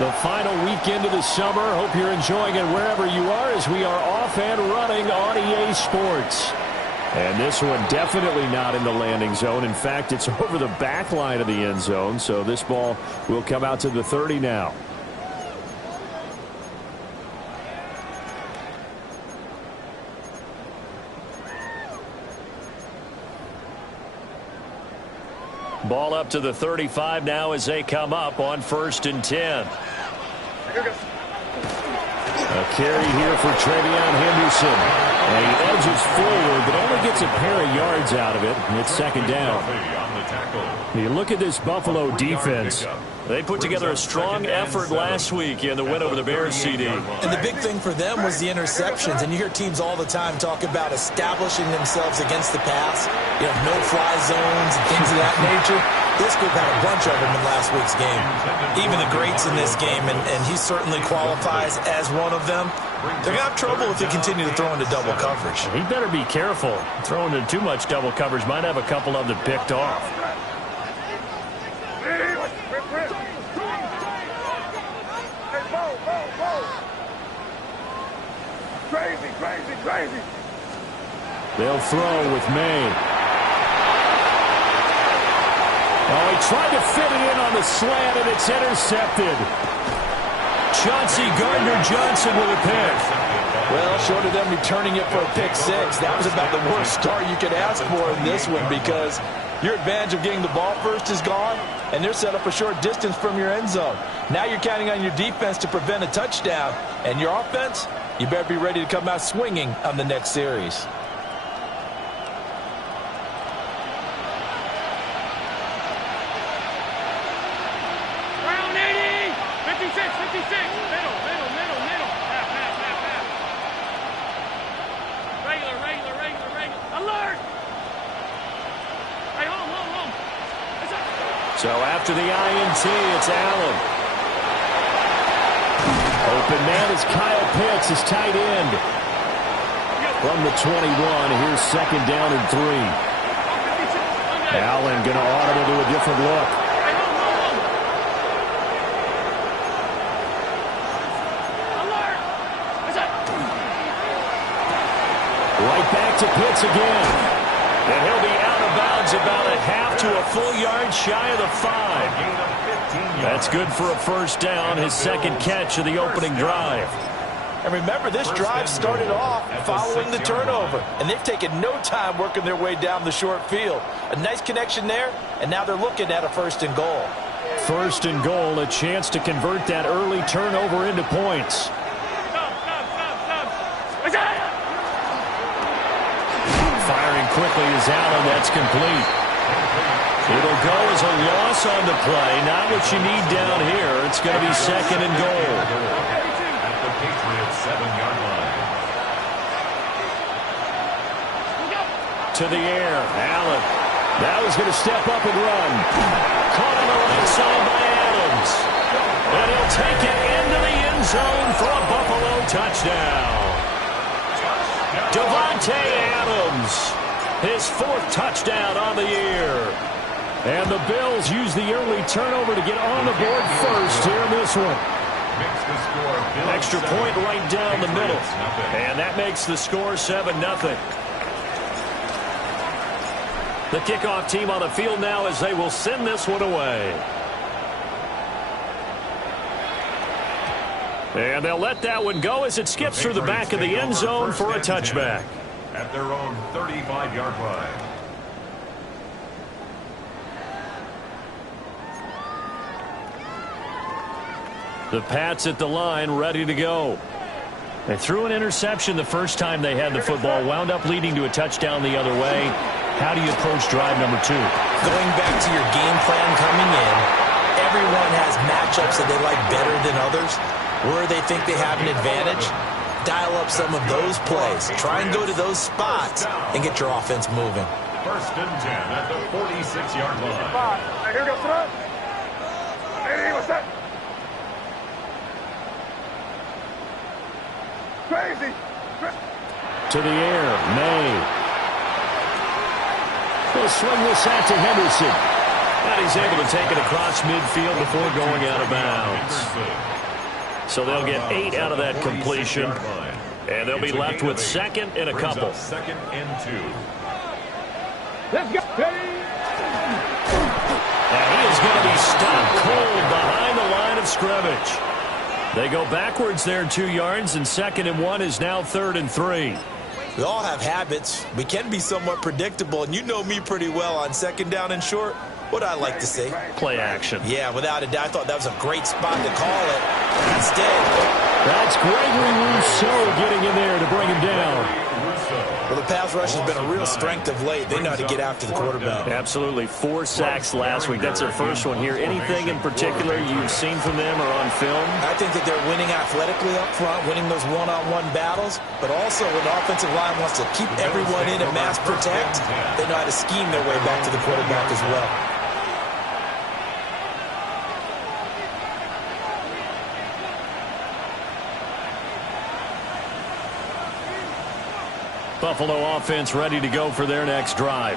The final weekend of the summer. Hope you're enjoying it wherever you are as we are off and running on EA Sports. And this one definitely not in the landing zone. In fact, it's over the back line of the end zone. So this ball will come out to the 30 now. Ball up to the 35 now as they come up on 1st and 10. A carry here for Travion Henderson. And he edges forward, but only gets a pair of yards out of it. And it's 2nd down. You look at this Buffalo defense. They put together a strong effort last week in the win over the Bears, CD. And the big thing for them was the interceptions. And you hear teams all the time talk about establishing themselves against the pass. You know, no-fly zones and things of that nature. This group had a bunch of them in last week's game. Even the greats in this game, and he certainly qualifies as one of them. They're going to have trouble if they continue to throw into double coverage. He better be careful. Throwing into too much double coverage might have a couple of them picked off. Crazy. They'll throw with May. Oh, he tried to fit it in on the slant, and it's intercepted. Chauncey Gardner-Johnson with a pick. Well, short of them returning it for a pick six, that was about the worst start you could ask for in this one because your advantage of getting the ball first is gone, and they're set up a short distance from your end zone. Now you're counting on your defense to prevent a touchdown, and your offense, you better be ready to come out swinging on the next series. Round 80, 56, middle. Half. Regular. Alert! Hey, home. So after the INT, it's Allen. Open man is Kyle Pitts, his tight end. From the 21, here's 2nd down and 3. Allen going to audible to a different look. Right back to Pitts again. And he'll be out of bounds about a half to a full yard shy of the 5. That's good for a 1st down, his 2nd catch of the opening drive. And remember, this drive started off following the turnover, and they've taken no time working their way down the short field. A nice connection there, and now they're looking at a 1st and goal. 1st and goal, a chance to convert that early turnover into points. Firing quickly is Allen. That's complete. It'll go as a loss on the play. Not what you need down here. It's going to be 2nd and goal. At the Patriots 7-yard line. To the air. Allen. Now he's going to step up and run. Caught on the right side by Adams. And he'll take it into the end zone for a Buffalo touchdown. Davante Adams. His 4th touchdown on the year. And the Bills use the early turnover to get on the board first here in this one. Extra point right down the middle. And that makes the score 7-0. The kickoff team on the field now as they will send this one away. And they'll let that one go as it skips through the back of the end zone for a touchback. At their own 35-yard line. The Pats at the line, ready to go. They threw an interception the first time they had the football, wound up leading to a touchdown the other way. How do you approach drive number 2? Going back to your game plan coming in, everyone has matchups that they like better than others. Where they think they have an advantage, dial up some of those plays. Try and go to those spots and get your offense moving. 1st and 10 at the 46-yard line. Hey, here we go, front. Hey, what's that? Crazy. To the air, May. He'll swing this out to Henderson. And he's able to take it across midfield before going out of bounds. So they'll get 8 out of that completion. And they'll be left with second and a couple. Second and 2. Let's go. And he is going to be stopped cold behind the line of scrimmage. They go backwards there 2 yards, and second and 1 is now 3rd and 3. We all have habits. We can be somewhat predictable, and you know me pretty well on second down and short. What I like to say? Play action. Yeah, without a doubt. I thought that was a great spot to call it. Instead, that's Gregory Rousseau getting in there to bring him down. well, the pass rush has been a real strength of late. They know how to get after the quarterback. Absolutely. 4 sacks last week. That's their first one here. Anything in particular you've seen from them or on film? I think that they're winning athletically up front, winning those one-on-one battles, but also when the offensive line wants to keep everyone in and mass protect, they know how to scheme their way back to the quarterback as well. Buffalo offense ready to go for their next drive.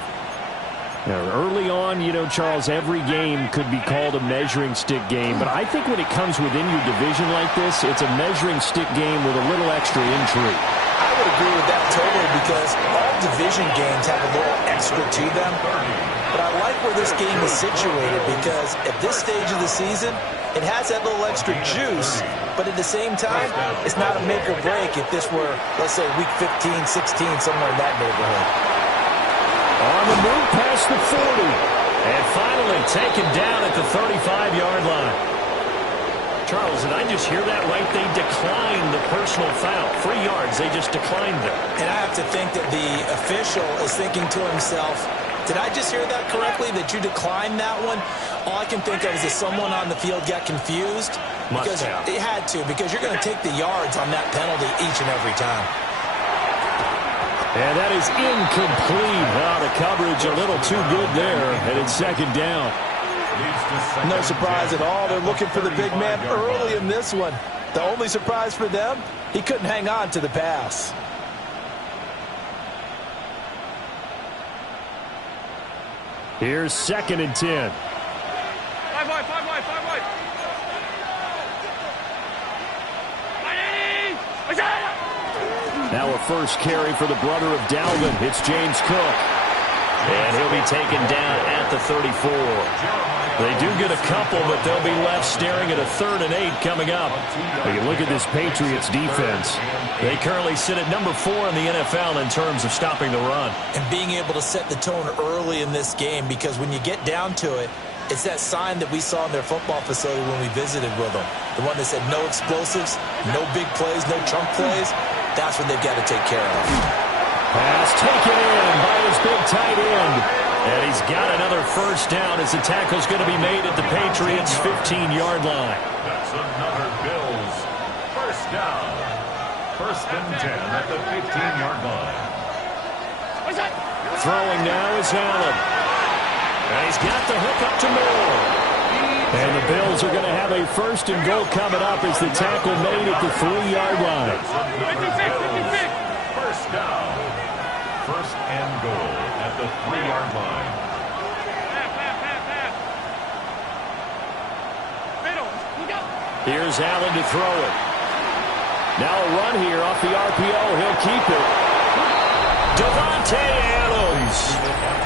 Now, early on, you know, Charles, every game could be called a measuring stick game, but I think when it comes within your division like this, it's a measuring stick game with a little extra intrigue. I would agree with that totally because all division games have a little extra to them. But I like where this game is situated because at this stage of the season, it has that little extra juice, but at the same time, it's not a make or break if this were, let's say, week 15, 16, somewhere in that neighborhood. On the move past the 40, and finally taken down at the 35-yard line. Charles, did I just hear that right? They declined the personal foul. 3 yards, they just declined it. And I have to think that the official is thinking to himself, did I just hear that correctly, that you declined that one? All I can think of is that someone on the field got confused. Because they had to, because you're going to take the yards on that penalty each and every time. And that is incomplete. The coverage a little too good there, and it's second down. No surprise at all. They're looking for the big man early in this one. The only surprise for them, he couldn't hang on to the pass. Here's second and 10. 5 wide, 5 wide, 5 wide. Now a first carry for the brother of Dalvin. It's James Cook. And he'll be taken down at the 34. They do get a couple, but they'll be left staring at a 3rd and 8 coming up. When you look at this Patriots defense, they currently sit at number 4 in the NFL in terms of stopping the run. And being able to set the tone early in this game, because when you get down to it, it's that sign that we saw in their football facility when we visited with them. The one that said no explosives, no big plays, no chunk plays. That's what they've got to take care of. Pass taken in by his big tight end. And he's got another first down as the tackle's going to be made at the Patriots' 15-yard line. That's another Bills first down. 1st and 10 at the 15-yard line. Throwing now is Allen. And he's got the hook up to Moore. And the Bills are going to have a 1st and goal coming up as the tackle made at the 3-yard line. 56. First down. 1st and goal at the 3-yard line. Here's Allen to throw it. Now a run here off the RPO. He'll keep it. Devontae Adams.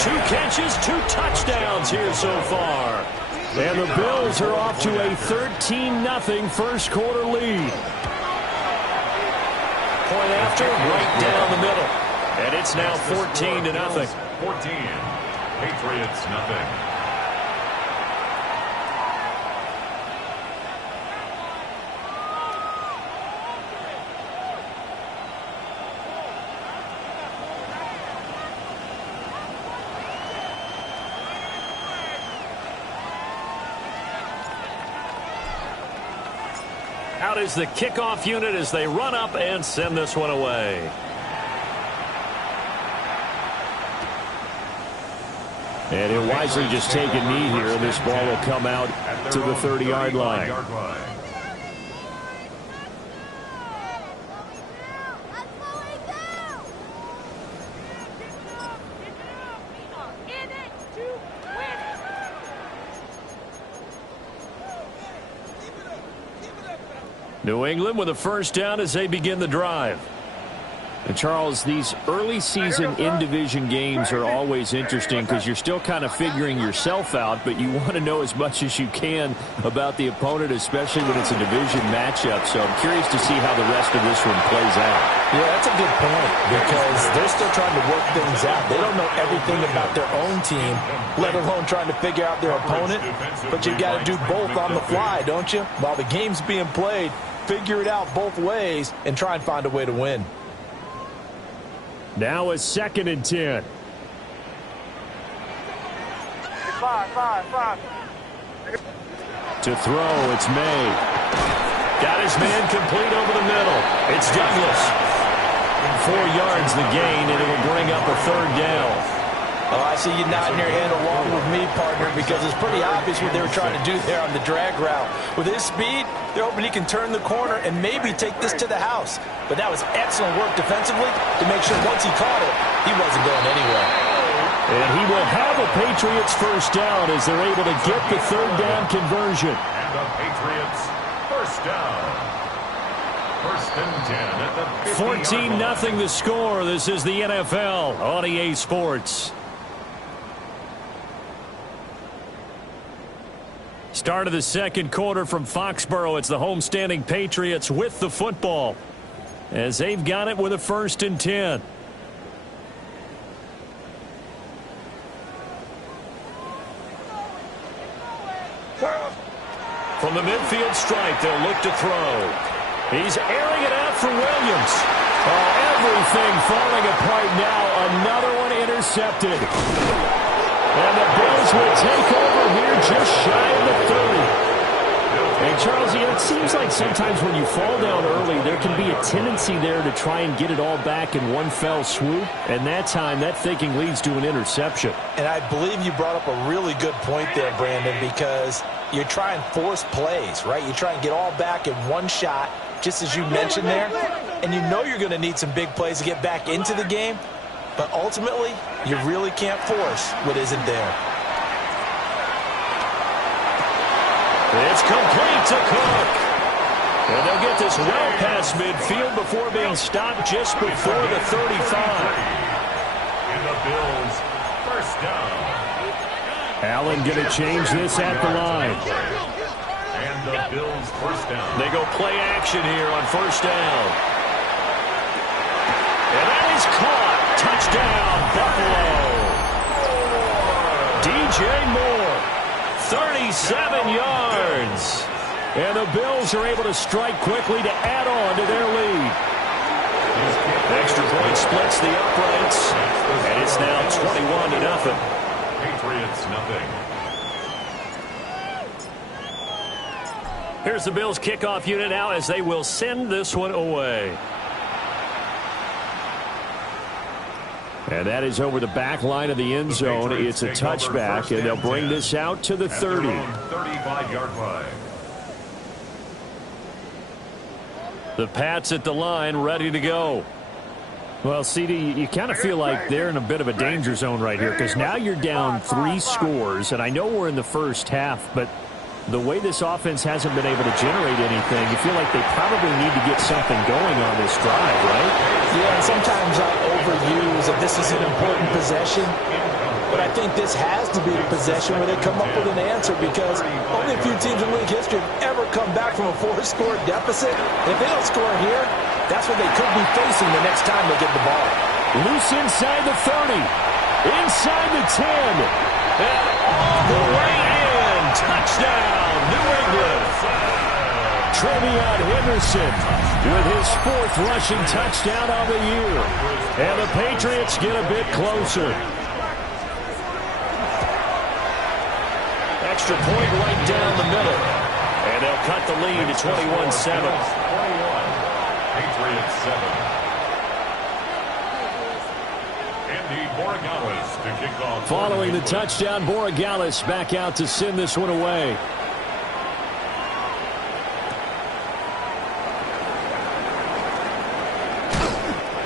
2 catches, 2 touchdowns here so far. And the Bills are off to a 13-0 first quarter lead. Point after, right down the middle. And it's now 14-0. 14. Patriots nothing. Out is the kickoff unit as they run up and send this one away. And he'll wisely just take a knee here, and this ball will come out to the 30-yard line. New England with a first down as they begin the drive. And Charles, these early season in-division games are always interesting because you're still kind of figuring yourself out, but you want to know as much as you can about the opponent, especially when it's a division matchup. So I'm curious to see how the rest of this one plays out. Yeah, that's a good point because they're still trying to work things out. They don't know everything about their own team, let alone trying to figure out their opponent. But you got to do both on the fly, don't you? While the game's being played, figure it out both ways and try and find a way to win. Now a 2nd and 10. 5. To throw, it's May. Got his man complete over the middle. It's Douglas. 4 yards the gain, and it'll bring up a 3rd down. Oh, I see you nodding your head along with me, partner, because it's pretty obvious what they were trying to do there on the drag route. With his speed, they're hoping he can turn the corner and maybe take this to the house. But that was excellent work defensively to make sure once he caught it, he wasn't going anywhere. And he will have a Patriots first down as they're able to get the 3rd down conversion. And the Patriots first down. 1st and 10 at the 14-0 the score. This is the NFL on EA Sports. Start of the 2nd quarter from Foxborough. It's the homestanding Patriots with the football as they've got it with a 1st and 10. From the midfield stripe, they'll look to throw. He's airing it out for Williams. Oh, everything falling apart now. Another one intercepted. And the Bills will take over here just shy of the 30. And Charles, it seems like sometimes when you fall down early, there can be a tendency there to try and get it all back in one fell swoop. And that time, that thinking leads to an interception. And I believe you brought up a really good point there, Brandon, because you try and force plays, right? You try and get all back in one shot, just as you mentioned there. And you know you're going to need some big plays to get back into the game. But ultimately, you really can't force what isn't there. It's complete to Cook. And they'll get this well past midfield before being stopped just before the 35. And the Bills first down. Allen going to change this at the line. And the Bills first down. They go play action here on 1st down. And that is caught. Touchdown, Buffalo. DJ Moore, 37 yards. And the Bills are able to strike quickly to add on to their lead. Extra point splits the uprights. And it's now 21-0. Patriots nothing. Here's the Bills kickoff unit now as they will send this one away. And that is over the back line of the end zone. It's a touchback, and they'll bring this out to the 30. 35-yard line. The Pats at the line, ready to go. Well, CD, you kind of feel like they're in a bit of a danger zone right here because now you're down 3 scores, and I know we're in the first half, but the way this offense hasn't been able to generate anything, you feel like they probably need to get something going on this drive, right? Yeah, and sometimes I overuse that this is an important possession, but I think this has to be the possession where they come up with an answer because only a few teams in league history have ever come back from a 4-score deficit. And if they don't score here, that's what they could be facing the next time they get the ball. Loose inside the 30, inside the 10, and all the way in. Touchdown, New England. Trevion Henderson with his 4th rushing touchdown of the year. And the Patriots get a bit closer. Extra point right down the middle. And they'll cut the lead to 21-7. Patriots 7. To kick off. Following the touchdown, Borregales back out to send this one away.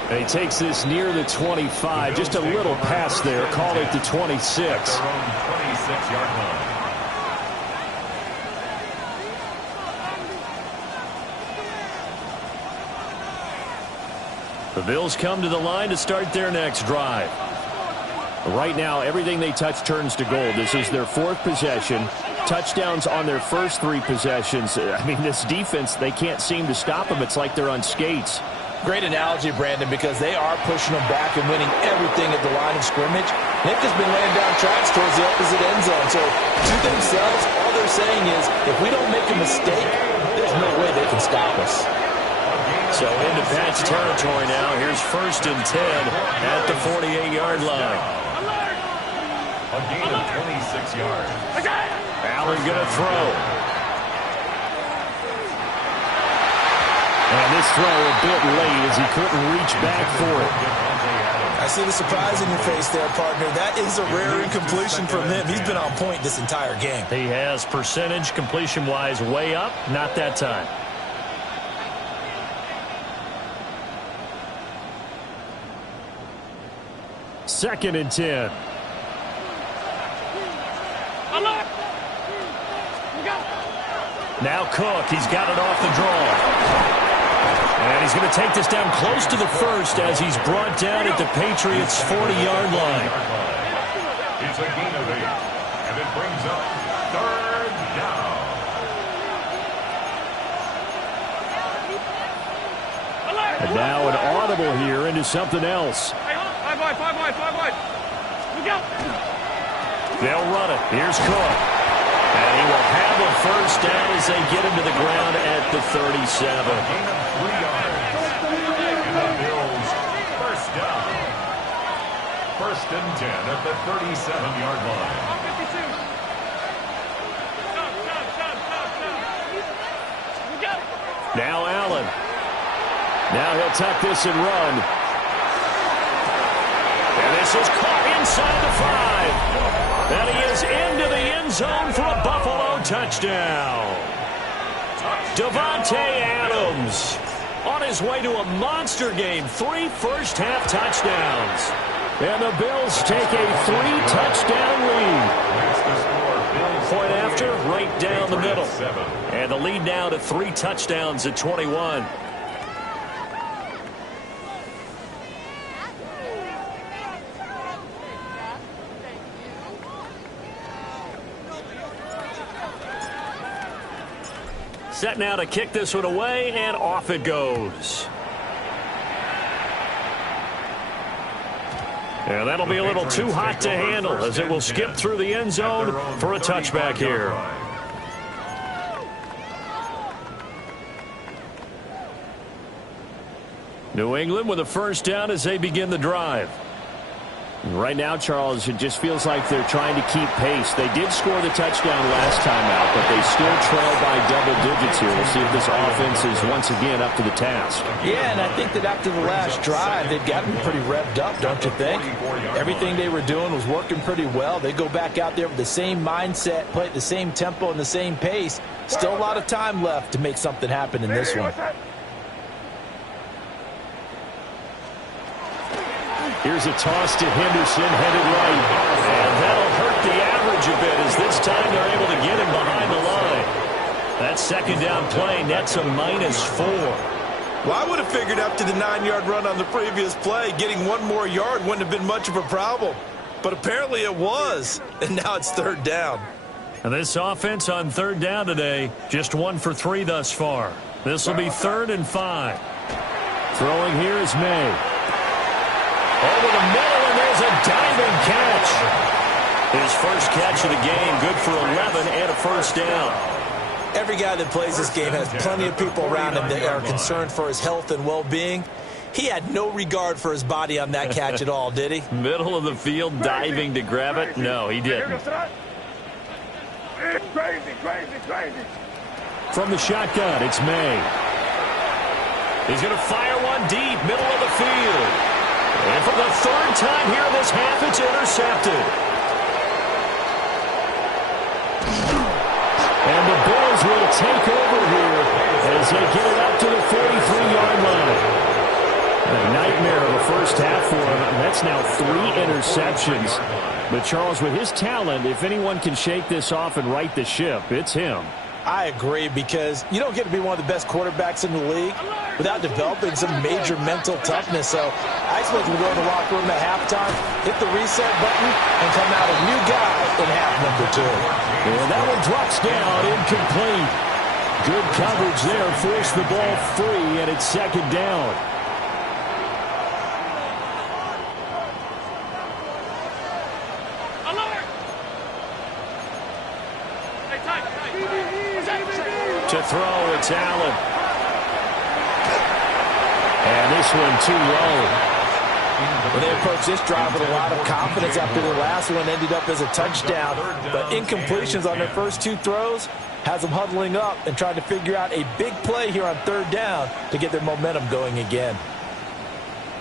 And he takes this near the 25. Just a little pass there. Call it the 26. Their own 26-yard line. The Bills come to the line to start their next drive. Right now, everything they touch turns to gold. This is their 4th possession. Touchdowns on their first 3 possessions. I mean, this defense, they can't seem to stop them. It's like they're on skates. Great analogy, Brandon, because they are pushing them back and winning everything at the line of scrimmage. They've just been laying down tracks towards the opposite end zone. So to themselves, all they're saying is, if we don't make a mistake, there's no way they can stop us. So into Pats territory now. Here's 1st and 10 at the 48-yard line. A gain of 26 yards. Allen going to throw. And this throw a bit late as he couldn't reach back for it. I see the surprise in your face there, partner. That is a rare incompletion from him. He's been on point this entire game. He has percentage completion-wise way up. Not that time. Second and 10. Now Cook, he's got it off the draw. And he's going to take this down close to the 1st as he's brought down at the Patriots' 40-yard line. It's a gain of 8, and it brings up 3rd down. And now an audible here into something else. 5 wide. Look out. They'll run it. Here's Cook. And he will have a 1st down as they get him to the ground at the 37. Gain of 3 yards. And the Bills, 1st down. 1st and 10 at the 37-yard line. Now Allen. Now he'll tuck this and run. And this is caught inside the 5. And he is into the end zone for a Buffalo touchdown. Davante Adams on his way to a monster game. 3 first-half touchdowns. And the Bills take a 3-touchdown lead. Point after, right down the middle. And the lead now to 3 touchdowns at 21. Set now to kick this one away, and off it goes. And that'll be a little too hot to handle as it will skip through the end zone for a touchback here. New England with a 1st down as they begin the drive. Right now, Charles, it just feels like they're trying to keep pace. They did score the touchdown last time out, but they still trail by double digits here. We'll see if this offense is once again up to the task. Yeah, and I think that after the last drive, they've gotten pretty revved up, don't you think? Everything they were doing was working pretty well. They go back out there with the same mindset, play at the same tempo and the same pace. Still a lot of time left to make something happen in this one. Here's a toss to Henderson, headed right. And that'll hurt the average a bit as this time they're able to get him behind the line. That 2nd down play nets a -4. Well, I would have figured after the 9-yard run on the previous play, getting 1 more yard wouldn't have been much of a problem. But apparently it was, and now it's 3rd down. And this offense on 3rd down today, just 1 for 3 thus far. This will be 3rd and 5. Throwing here is May. Over the middle, and there's a diving catch. His first catch of the game, good for 11 and a 1st down. Every guy that plays this game has plenty of people around him that are concerned for his health and well-being. He had no regard for his body on that catch at all, did he? Middle of the field, diving to grab it? No, he didn't. Crazy. From the shotgun, it's May. He's going to fire one deep, middle of the field. And for the 3rd time here in this half, it's intercepted. And the Bills will take over here as they get it up to the 43-yard line. A nightmare of a first half for him. That's now 3 interceptions. But Charles, with his talent, if anyone can shake this off and right the ship, it's him. I agree, because you don't get to be one of the best quarterbacks in the league without developing some major mental toughness. So I expect him to go in the locker room at halftime, hit the reset button, and come out a new guy in half number 2. And that one drops down, incomplete. Good coverage there, forced the ball free, and it's second down. To throw, it's Allen. And this one too low. Well, they approached this drive with a lot of confidence after the last one ended up as a touchdown. But incompletions on their first 2 throws has them huddling up and trying to figure out a big play here on 3rd down to get their momentum going again.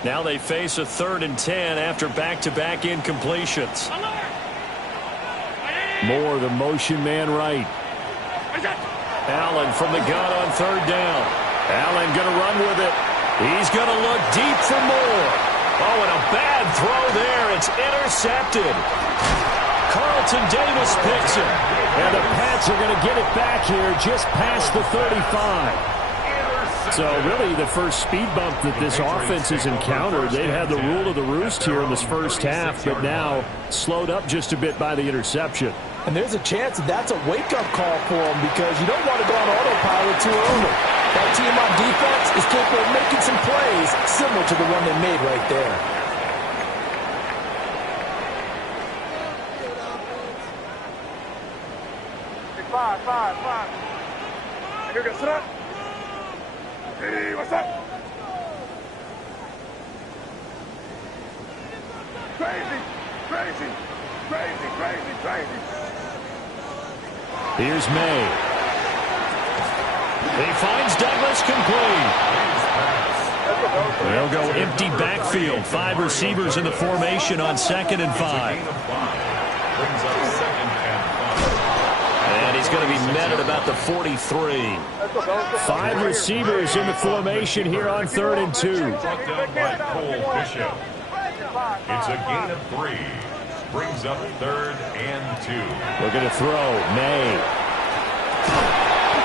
Now they face a 3rd and 10 after back-to-back incompletions. Moore, the motion man right. Allen from the gun on 3rd down. Allen going to run with it. He's going to look deep for Moore. Oh, and a bad throw there. It's intercepted. Carlton Davis picks it. And the Pats are going to get it back here just past the 35. So really the first speed bump that this offense has encountered. They've had the rule of the roost here in this first half, but now slowed up just a bit by the interception. And there's a chance that that's a wake-up call for them, because you don't want to go on autopilot too early. That team on defense is capable of making some plays similar to the one they made right there. Five. Here goes up. Hey, what's up? Crazy. Here's May. He finds Douglas complete. They'll go empty backfield. 5 receivers in the formation on 2nd and 5. And he's going to be met at about the 43. 5 receivers in the formation here on 3rd and 2. It's a gain of 3. Brings up 3rd and 2. Looking to throw. May.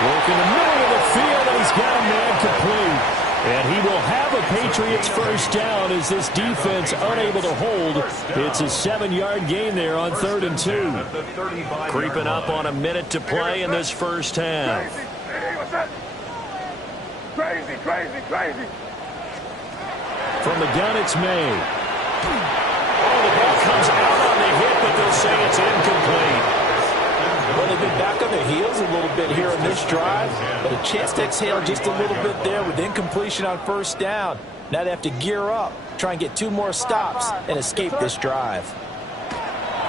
Work in the middle of the field, and he's got a man complete. And he will have a Patriots first down as this defense unable to hold. It's a 7-yard gain there on 3rd and 2. Creeping up on a minute to play in this first half. Crazy. From the gun, it's May. Oh, the ball comes out on the hit, but they'll say it's incomplete. Well, they've been back on their heels a little bit here in this drive, but a chance to exhale just a little bit there with incompletion on 1st down. Now they have to gear up, try and get 2 more stops, and escape this drive.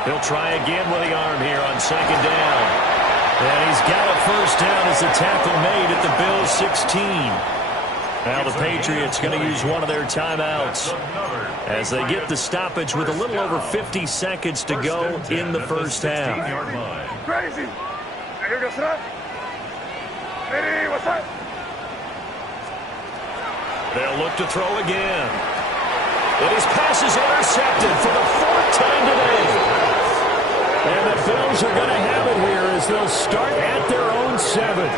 He'll try again with the arm here on 2nd down. And he's got a first down as the tackle made at the Bills' 16. Now the Patriots going to use one of their timeouts as they get the stoppage with a little over 50 seconds to go in the first half. Crazy. Here goes up. Hey, what's up? They'll look to throw again. And his pass is intercepted for the 4th time today. And the Bills are going to have it here as they'll start at their own 7.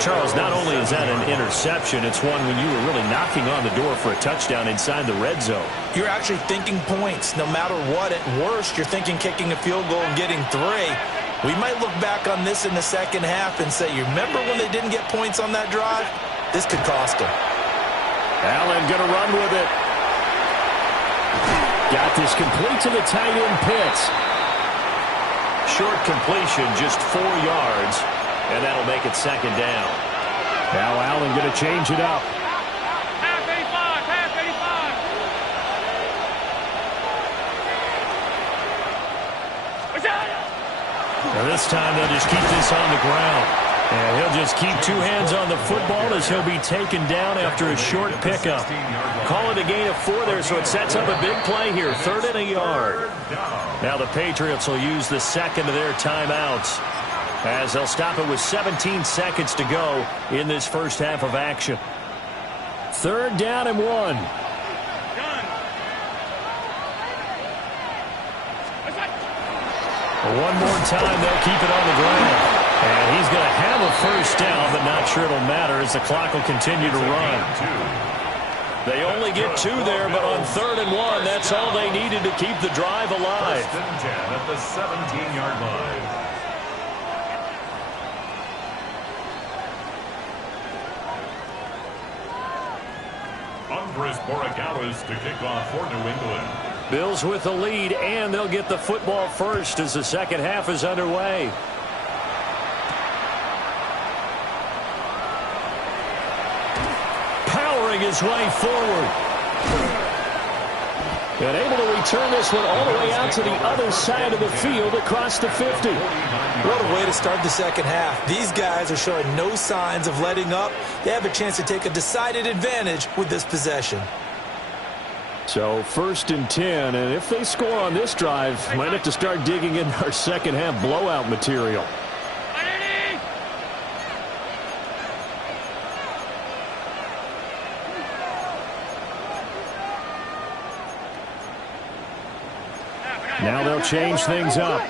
Charles, not only is that an interception, it's one when you were really knocking on the door for a touchdown inside the red zone. You're actually thinking points no matter what. At worst, you're thinking kicking a field goal and getting 3. We might look back on this in the second half and say, you remember when they didn't get points on that drive? This could cost them. Allen going to run with it. Got this complete to the tight end Pitts. Short completion, just 4 yards. And that'll make it 2nd down. Now Allen going to change it up. Half 85. Now this time they'll just keep this on the ground. And he'll just keep 2 hands on the football as he'll be taken down after a short pickup. Call it a gain of 4 there, so it sets up a big play here. 3rd and a yard. Now the Patriots will use the 2nd of their timeouts, as they'll stop it with 17 seconds to go in this first half of action. 3rd down and 1. One more time, they'll keep it on the ground. And he's going to have a first down, but not sure it'll matter as the clock will continue to run. They only get 2 there, but on 3rd and 1, that's all they needed to keep the drive alive. 1st and 10 at the 17-yard line. Andres Borregales to kick off for New England. Bills with the lead, and they'll get the football first as the second half is underway. Powering his way forward. And able to return this one all the way out to the other side of the field across the 50. What a way to start the second half. These guys are showing no signs of letting up. They have a chance to take a decided advantage with this possession. So 1st and 10, and if they score on this drive, might have to start digging in our second half blowout material. Now they'll change things up.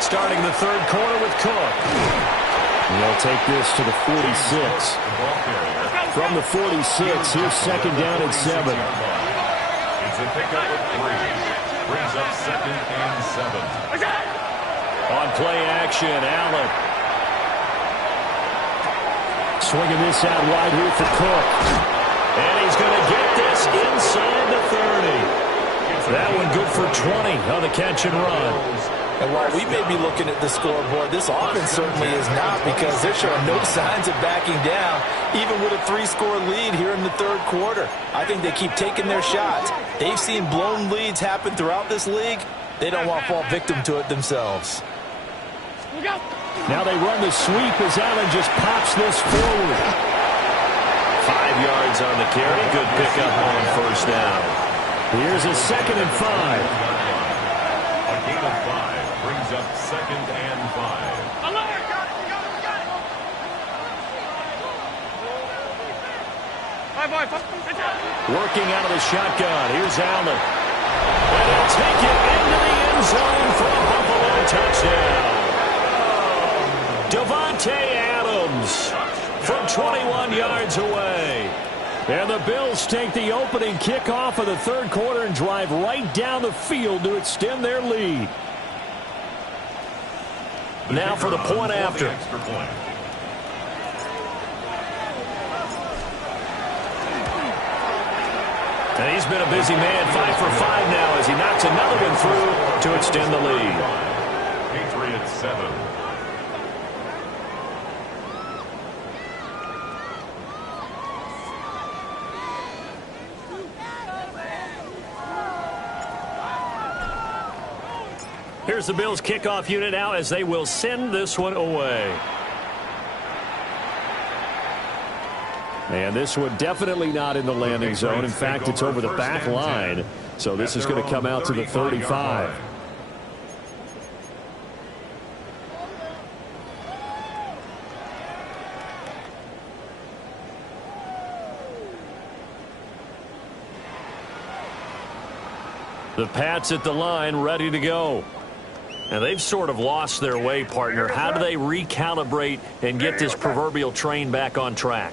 Starting the 3rd quarter with Cook. And they'll take this to the 46. From the 46, here's 2nd down and 7. It's a pickup of 3. Brings up 2nd and 7. On play action, Allen. Swinging this out wide here for Cook. And he's going to get this inside the 30. That one good for 20 on the catch and run. And while we may be looking at the scoreboard, this offense certainly is not, because they're showing no signs of backing down, even with a 3-score lead here in the 3rd quarter. I think they keep taking their shots. They've seen blown leads happen throughout this league. They don't want to fall victim to it themselves. Now they run the sweep as Allen just pops this forward. 5 yards on the carry. Good pickup on 1st down. Here's a 2nd and 5. A gain of 5 brings up 2nd and 5. Working out of the shotgun. Here's Allen. And he'll take it into the end zone for a Buffalo touchdown. Davante Adams from 21 yards away. And the Bills take the opening kickoff of the 3rd quarter and drive right down the field to extend their lead. Now for the point after. And he's been a busy man, 5 for 5 now as he knocks another one through to extend the lead. Patriots 7. Here's the Bills kickoff unit now as they will send this one away. And this one definitely not in the landing zone. In fact, it's over the back line. So this is going to come out to the 35. The Pats at the line, ready to go. And they've sort of lost their way, partner. How do they recalibrate and get this proverbial train back on track?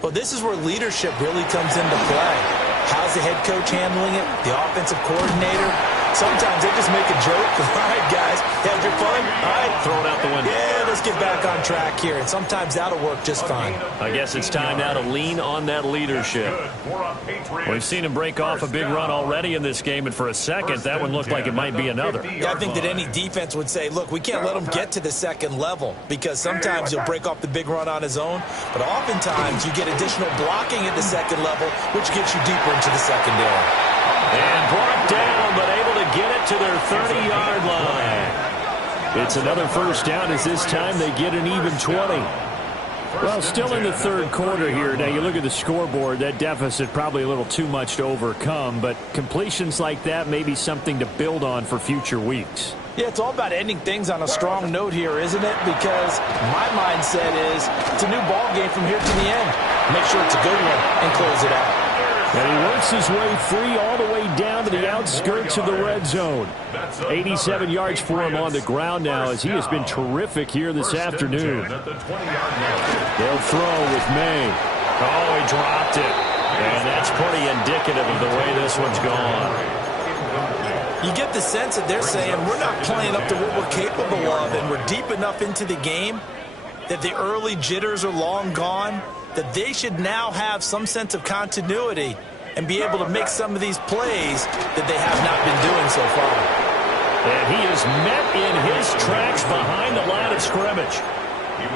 Well, this is where leadership really comes into play. How's the head coach handling it? The offensive coordinator? Sometimes they just make a joke. All right, guys, had your fun? All right. Throw it out the window. Yeah, let's get back on track here. And sometimes that'll work just fine. I guess it's time now to lean on that leadership. We've seen him break off a big run already in this game, and for a second, that one looked like it might be another. Yeah, I think that any defense would say, look, we can't let him get to the second level, because sometimes he'll break off the big run on his own, but oftentimes you get additional blocking at the second level, which gets you deeper into the secondary. And brought down, but able to get it to their 30-yard line. It's another first down as this time they get an even 20. Well, still in the 3rd quarter here. Now, you look at the scoreboard, that deficit probably a little too much to overcome, but completions like that may be something to build on for future weeks. Yeah, it's all about ending things on a strong note here, isn't it? Because my mindset is it's a new ball game from here to the end. Make sure it's a good one and close it out. And he works his way free all the way down to the outskirts of the red zone. 87 yards for him on the ground now as he has been terrific here this afternoon. They'll throw with May. Oh, he dropped it. And that's pretty indicative of the way this one's gone. You get the sense that they're saying we're not playing up to what we're capable of, and we're deep enough into the game that the early jitters are long gone, that they should now have some sense of continuity and be able to make some of these plays that they have not been doing so far. And he is met in his tracks behind the line of scrimmage.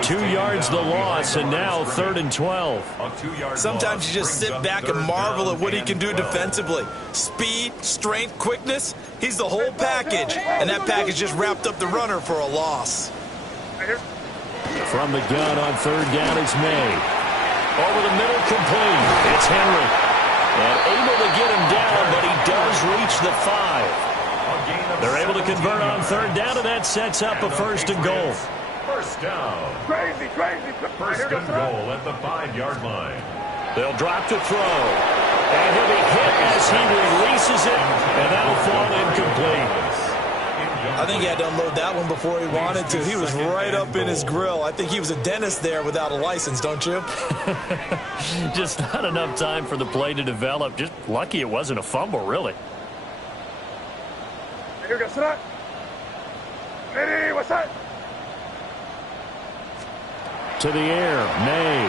2 yards the loss, and now 3rd and 12. Sometimes you just sit back and marvel at what he can do defensively. Speed, strength, quickness, he's the whole package. And that package just wrapped up the runner for a loss. From the gun on 3rd down is May. Over the middle, complete. It's Henry. And able to get him down, but he does reach the 5. They're able to convert on 3rd down, and that sets up a 1st and goal. First down. Crazy. First and goal at the 5-yard line. They'll drop to throw. And he'll be hit as he releases it, and that'll fall incomplete. I think he had to unload that one before he wanted to. He was right up in his grill. I think he was a dentist there without a license, don't you? Just not enough time for the play to develop. Just lucky it wasn't a fumble, really. To the air, May.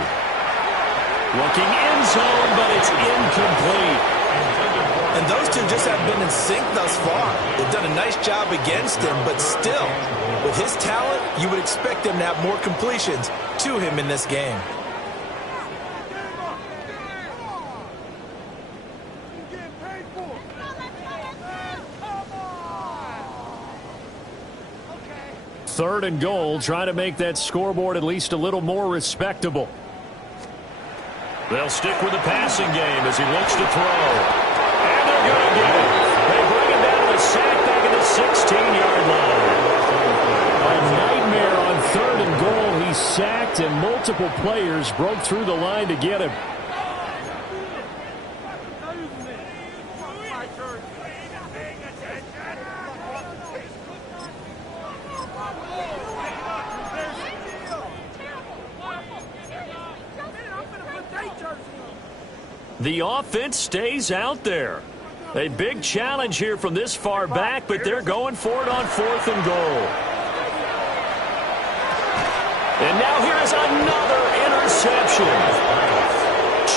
Looking end zone, but it's incomplete. And those two just haven't been in sync thus far. They've done a nice job against him, but still, with his talent, you would expect him to have more completions to him in this game. Third and goal, trying to make that scoreboard at least a little more respectable. They'll stick with the passing game as he looks to throw. And they're going to get it. They bring him down to the sack back at the 16-yard line. A nightmare on 3rd and goal. He's sacked, and multiple players broke through the line to get him. The offense stays out there. A big challenge here from this far back, but they're going for it on 4th and goal. And now here's another interception.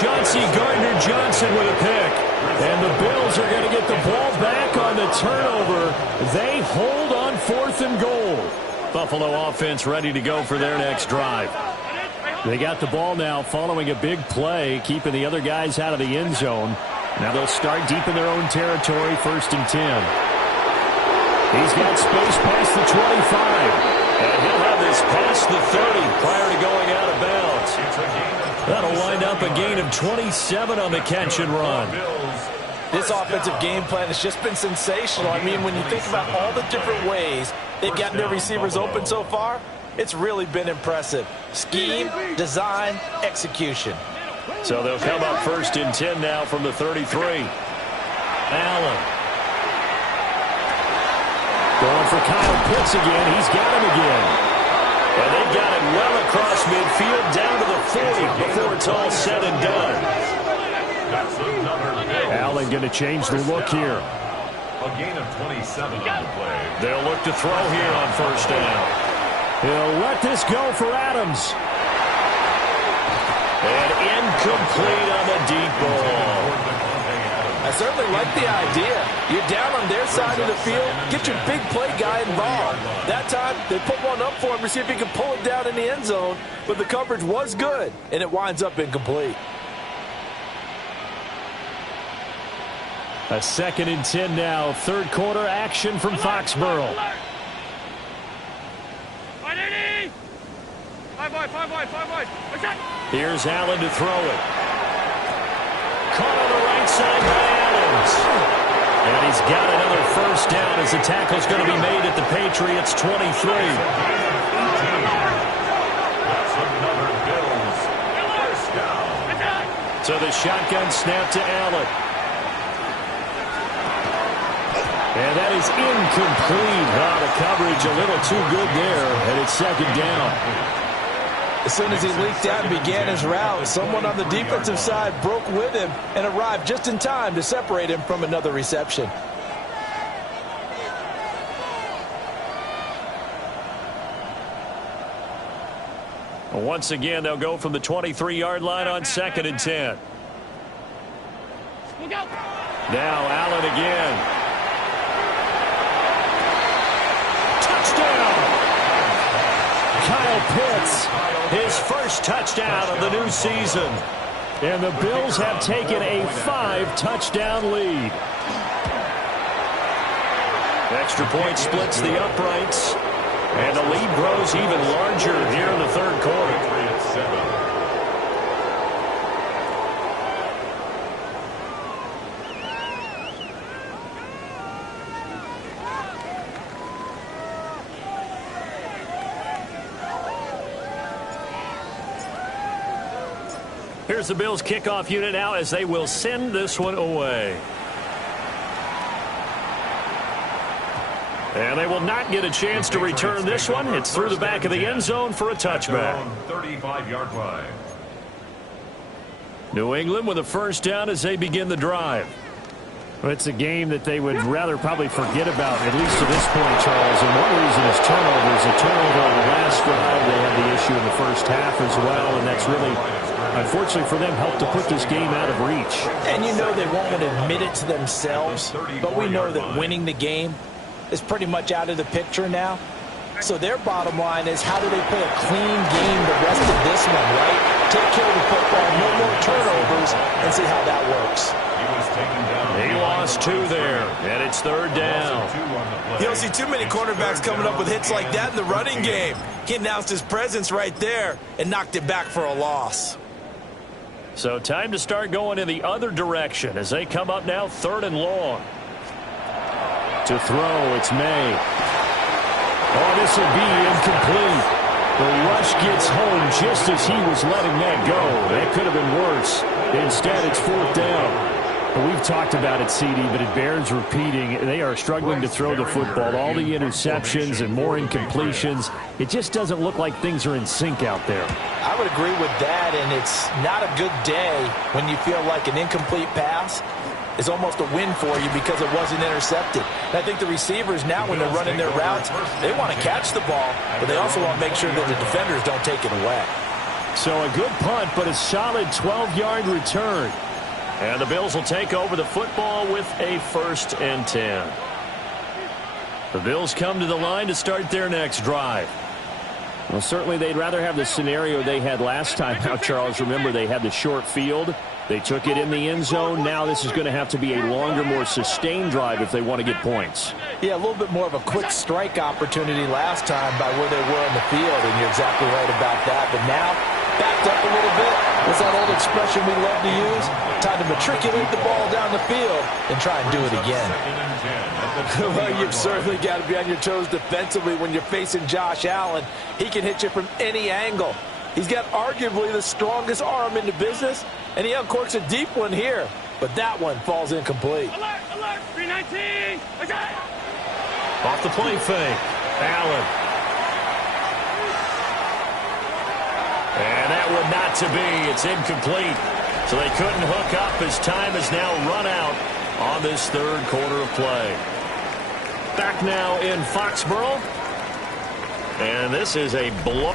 Chauncey Gardner-Johnson with a pick. And the Bills are going to get the ball back on the turnover. They hold on 4th and goal. Buffalo offense ready to go for their next drive. They got the ball now following a big play, keeping the other guys out of the end zone. Now they'll start deep in their own territory, 1st and 10. He's got space past the 25. And he'll have this past the 30 prior to going out of bounds. That'll wind up a gain of 27 on the catch and run. This offensive game plan has just been sensational. I mean, when you think about all the different ways they've gotten their receivers open so far, it's really been impressive. Scheme, design, execution. So they'll come up 1st and 10 now from the 33. Allen. Going for Kyle Pitts again. He's got him again. And they've got him well across midfield down to the 40 before it's all said and done. Allen going to change the look here. A gain of 27 on the play. They'll look to throw here on 1st down. He'll let this go for Adams. And incomplete on the deep ball. I certainly like the idea. You're down on their side of the field. Get your big play guy involved. That time, they put one up for him to see if he can pull it down in the end zone. But the coverage was good, and it winds up incomplete. A 2nd and 10 now. 3rd quarter action from Foxborough. Here's Allen to throw it. Caught on the right side by Adams. And he's got another 1st down as the tackle's going to be made at the Patriots' 23. That's another Bills 1st down. So the shotgun snap to Allen. And that is incomplete. The coverage a little too good there, and it's second down. As soon as he leaked out and began his route, someone on the defensive side broke with him and arrived just in time to separate him from another reception. Once again, they'll go from the 23-yard line on 2nd and 10. Now Allen again. Touchdown! Kyle Pitts, his first touchdown of the new season. And the Bills have taken a 5-touchdown lead. Extra point splits the uprights. And the lead grows even larger here in the third quarter. Here's the Bills kickoff unit now as they will send this one away. And they will not get a chance to return this one. It's through the back of the end zone for a touchback. 35-yard line. New England with a first down as they begin the drive. Well, it's a game that they would rather probably forget about, at least to this point, Charles. And one reason is turnovers. A turnover on the last drive. They had the issue in the first half as well, and that's really, unfortunately for them, helped to put this game out of reach. And you know they won't want to admit it to themselves, but we know that winning the game is pretty much out of the picture now. So their bottom line is, how do they play a clean game the rest of this one, right? Take care of the football, no more turnovers, and see how that works. He lost 2 there, and it's third down. You don't see too many cornerbacks coming up with hits like that in the running game. He announced his presence right there and knocked it back for a loss. So time to start going in the other direction as they come up now 3rd and long. To throw, it's May. Oh, this will be incomplete. The rush gets home just as he was letting that go. That could have been worse. Instead, it's 4th down. We've talked about it, CD, but it bears repeating. They are struggling to throw the football. All the interceptions and more incompletions. It just doesn't look like things are in sync out there. I would agree with that, and it's not a good day when you feel like an incomplete pass is almost a win for you because it wasn't intercepted. And I think the receivers now, when they're running their routes, they want to catch the ball, but they also want to make sure that the defenders don't take it away. So a good punt, but a solid 12-yard return. And the Bills will take over the football with a 1st and 10. The Bills come to the line to start their next drive. Well, certainly they'd rather have the scenario they had last time out, Charles. Remember, they had the short field. They took it in the end zone. Now this is going to have to be a longer, more sustained drive if they want to get points. Yeah, a little bit more of a quick strike opportunity last time by where they were in the field, and you're exactly right about that. But now, backed up a little bit. What's that old expression we love to use? Time to matriculate the ball down the field and try and do it again. Well, you've certainly got to be on your toes defensively when you're facing Josh Allen. He can hit you from any angle. He's got arguably the strongest arm in the business, and he uncorks a deep one here. But that one falls incomplete. Alert, alert, 319. Off the play fake, Allen. And that one not to be. It's incomplete. So they couldn't hook up as time has now run out on this third quarter of play. Back now in Foxborough. And this is a blow.